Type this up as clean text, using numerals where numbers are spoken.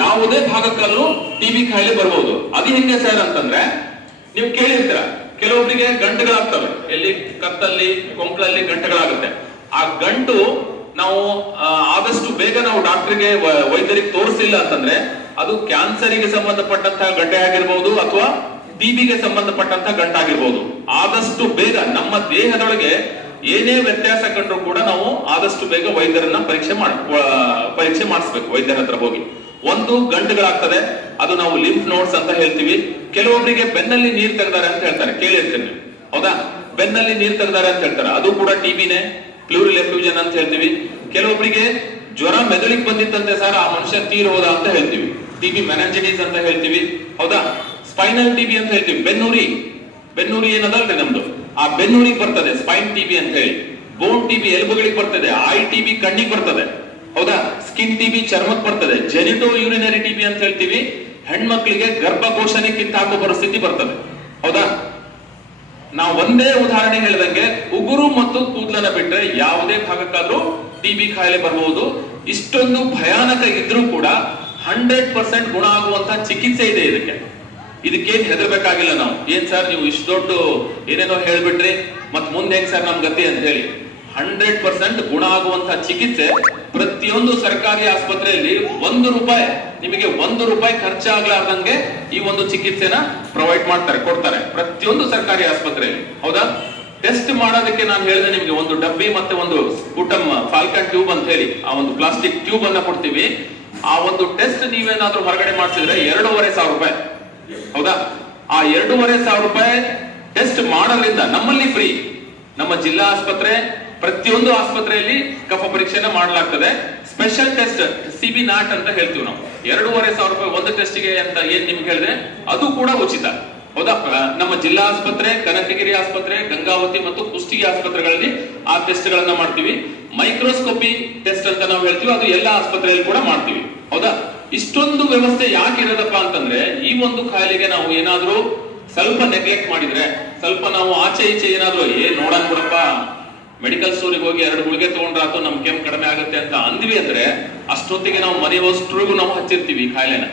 ಯಾವುದೇ ಭಾಗಕ್ಕಲ್ಲೂ ಟಿಬಿ ಕಾಯಿಲೆ ಬರ್ಬೋದು. ಅದು ಹೆಂಗೆ ಸರ್ ಅಂತಂದ್ರೆ, ನೀವು ಕೇಳಿರ್ತೀರ, ಕೆಲವೊಬ್ಬರಿಗೆ ಗಂಟುಗಳಾಗ್ತವೆ, ಎಲ್ಲಿ ಕತ್ತಲ್ಲಿ ಕೊಂಕಳಲ್ಲಿ ಗಂಟುಗಳಾಗುತ್ತೆ. ಆ ಗಂಟು ನಾವು ಆದಷ್ಟು ಬೇಗ ನಾವು ಡಾಕ್ಟರ್ಗೆ ವೈದ್ಯರಿಗೆ ತೋರಿಸಿಲ್ಲ ಅಂತಂದ್ರೆ ಅದು ಕ್ಯಾನ್ಸರಿಗೆ ಸಂಬಂಧಪಟ್ಟಂತಹ ಗಂಟೆ ಆಗಿರ್ಬೋದು ಅಥವಾ ಟಿಬಿಗೆ ಸಂಬಂಧಪಟ್ಟಂತಹ ಗಂಟಾಗಿರ್ಬೋದು. ಆದಷ್ಟು ಬೇಗ ನಮ್ಮ ದೇಹದೊಳಗೆ ಏನೇ ವ್ಯತ್ಯಾಸ ಕಂಡ್ರು ಕೂಡ ನಾವು ಆದಷ್ಟು ಬೇಗ ವೈದ್ಯರನ್ನ ಪರೀಕ್ಷೆ ಮಾಡಿಸ್ಬೇಕು. ವೈದ್ಯರ ಹತ್ರ ಹೋಗಿ ಒಂದು ಗಂಟುಗಳಾಗ್ತದೆ, ಅದು ನಾವು ಲಿಂಫ್ ನೋಡ್ಸ್ ಅಂತ ಹೇಳ್ತೀವಿ. ಕೆಲವೊಬ್ಬರಿಗೆ ಬೆನ್ನಲ್ಲಿ ನೀರ್ ತೆಗ್ದಾರೆ ಅಂತ ಹೇಳ್ತಾರೆ, ಕೇಳಿರ್ತೀನಿ ಹೌದಾ? ಬೆನ್ನಲ್ಲಿ ನೀರ್ ತೆಗ್ದಾರೆ ಅಂತ ಹೇಳ್ತಾರೆ, ಅದು ಕೂಡ ಟಿಬಿನೇ, ಪ್ಲೂರಲ್ ಎಫ್ಯೂಷನ್ ಅಂತ ಹೇಳ್ತೀವಿ. ಕೆಲವೊಬ್ಬರಿಗೆ ಜ್ವರ ಮೆದುಳಿಗೆ ಬಂದಿತ್ತಂತೆ ಸರ್, ಆ ಮನುಷ್ಯ ತೀರ್ ಹೋದ ಅಂತ ಹೇಳ್ತೀವಿ, ಟಿಬಿ ಮೆನಾಂಜಿಟಿಸ್ ಅಂತ ಹೇಳ್ತೀವಿ ಹೌದಾ? ಸ್ಪೈನಲ್ ಟಿಬಿ ಅಂತ ಹೇಳ್ತೀವಿ, ಬೆನ್ನೂರಿ ಏನದಲ್ರಿ ನಮ್ದು, ಆ ಬೆನ್ನೂರಿಗೆ ಬರ್ತದೆ ಸ್ಪೈನ್ ಟಿಬಿ ಅಂತ ಹೇಳಿ. ಬೋನ್ ಟಿಬಿ ಎಲುಬುಗಳಿಗೆ ಬರ್ತದೆ, ಐ ಟಿಬಿ ಕಣ್ಣಿಗೆ ಬರ್ತದೆ ಹೌದಾ? ಸ್ಕಿನ್ ಟಿಬಿ ಚರ್ಮಕ್ಕೆ ಬರ್ತದೆ. ಜೆನಿಟೋ ಯೂರಿನರಿ ಟಿಬಿ ಅಂತ ಹೇಳ್ತೀವಿ, ಹೆಣ್ಮಕ್ಳಿಗೆ ಗರ್ಭಕೋಶನೇ ಕಿತ್ತಾಕೋ ಪರಿಸ್ಥಿತಿ ಬರ್ತದೆ ಹೌದಾ? ನಾವು ಒಂದೇ ಉದಾಹರಣೆ ಹೇಳಿದಂಗೆ ಉಗುರು ಮತ್ತು ಕೂದಲನ್ನ ಬಿಟ್ಟರೆ ಯಾವುದೇ ಭಾಗಕ್ಕಾದ್ರೂ ಟಿಬಿ ಕಾಯಿಲೆ ಬರಬಹುದು. ಇಷ್ಟೊಂದು ಭಯಾನಕ ಇದ್ರೂ ಕೂಡ 100% ಗುಣ ಆಗುವಂತಹ ಚಿಕಿತ್ಸೆ ಇದೆ ಇದಕ್ಕೇನ್ ಹೆದರ್ಬೇಕಾಗಿಲ್ಲ. ನಾವು ಏನ್ ಸರ್ ನೀವು ಇಷ್ಟು ದೊಡ್ಡ ಏನೇನೋ ಹೇಳ್ಬಿಟ್ರಿ ಮತ್ ಮುಂದೆ ಹೆಂಗ್ ಸರ್ ನಮ್ ಗತಿ ಅಂತ ಹೇಳಿ, 100% ಗುಣ ಆಗುವಂತಹ ಚಿಕಿತ್ಸೆ ಪ್ರತಿಯೊಂದು ಸರ್ಕಾರಿ ಆಸ್ಪತ್ರೆಯಲ್ಲಿ ₹1 ನಿಮಗೆ ₹1 ಖರ್ಚಾಗ್ಲಾರ್ದಂಗೆ ಈ ಒಂದು ಚಿಕಿತ್ಸೆನ ಪ್ರೊವೈಡ್ ಕೊಡ್ತಾರೆ ಪ್ರತಿಯೊಂದು ಸರ್ಕಾರಿ ಆಸ್ಪತ್ರೆಯಲ್ಲಿ ಹೌದಾ? ಟೆಸ್ಟ್ ಮಾಡೋದಕ್ಕೆ ನಾನು ಹೇಳಿದೆ ನಿಮಗೆ, ಒಂದು ಡಬ್ಬಿ ಮತ್ತೆ ಒಂದು ಸ್ಪುಟಮ್ ಫಾಲ್ಕನ್ ಟ್ಯೂಬ್ ಅಂತ ಹೇಳಿ ಆ ಒಂದು ಪ್ಲಾಸ್ಟಿಕ್ ಟ್ಯೂಬ್ ಅನ್ನ ಕೊಡ್ತೀವಿ. ಆ ಒಂದು ಟೆಸ್ಟ್ ನೀವೇನಾದ್ರೂ ಹೊರಗಡೆ ಮಾಡಿಸಿದ್ರೆ ₹2,500 ಹೌದಾ? ಆ ₹2,500 ಟೆಸ್ಟ್ ಮಾಡೋದ್ರಿಂದ ನಮ್ಮಲ್ಲಿ ಫ್ರೀ. ನಮ್ಮ ಜಿಲ್ಲಾ ಆಸ್ಪತ್ರೆ ಪ್ರತಿಯೊಂದು ಆಸ್ಪತ್ರೆಯಲ್ಲಿ ಕಫ ಪರೀಕ್ಷೆನ ಮಾಡಲಾಗ್ತದೆ. ಸ್ಪೆಷಲ್ ಟೆಸ್ಟ್ ಸಿಬಿ ನಾಟ್ ಅಂತ ಹೇಳ್ತೀವಿ ನಾವು. ₹2,500 ಒಂದು ಟೆಸ್ಟ್ಗೆ ಅಂತ ಏನ್ ನಿಮ್ಗೆ ಹೇಳಿದ್ರೆ ಅದು ಕೂಡ ಉಚಿತ ಹೌದಾ? ನಮ್ಮ ಜಿಲ್ಲಾ ಆಸ್ಪತ್ರೆ, ಕನಕಗಿರಿ ಆಸ್ಪತ್ರೆ, ಗಂಗಾವತಿ ಮತ್ತು ಕುಷ್ಟಗಿ ಆಸ್ಪತ್ರೆಗಳಲ್ಲಿ ಆ ಟೆಸ್ಟ್ ಗಳನ್ನ ಮಾಡ್ತೀವಿ. ಮೈಕ್ರೋಸ್ಕೋಪಿ ಟೆಸ್ಟ್ ಅಂತ ನಾವು ಹೇಳ್ತೀವಿ, ಅದು ಎಲ್ಲಾ ಆಸ್ಪತ್ರೆಯಲ್ಲಿ ಕೂಡ ಮಾಡ್ತೀವಿ ಹೌದಾ? ಇಷ್ಟೊಂದು ವ್ಯವಸ್ಥೆ ಯಾಕೆ ಇರೋದಪ್ಪ ಅಂತಂದ್ರೆ, ಈ ಒಂದು ಕಾಯಿಲೆಗೆ ನಾವು ಏನಾದ್ರೂ ಸ್ವಲ್ಪ ನೆಗ್ಲೆಕ್ಟ್ ಮಾಡಿದ್ರೆ, ಸ್ವಲ್ಪ ನಾವು ಆಚೆ ಈಚೆ ಏನಾದ್ರು ನೋಡೋಣ ಬಿಡಪ್ಪ, ಮೆಡಿಕಲ್ ಸ್ಟೋರಿಗೆ ಹೋಗಿ 2 ಗುಳಿಗೆ ತಗೊಂಡ್ರಾತು ನಮ್ ಕೆಮ್ಮು ಕಡಿಮೆ ಆಗುತ್ತೆ ಅಂತ ಅಂದ್ವಿ ಅಂದ್ರೆ ಅಷ್ಟೊತ್ತಿಗೆ ನಾವು ಮನೆಯವಷ್ಟ್ರಿಗೂ ನಾವು ಹಚ್ಚಿರ್ತೀವಿ ಈ ಕಾಯಿಲೆನ.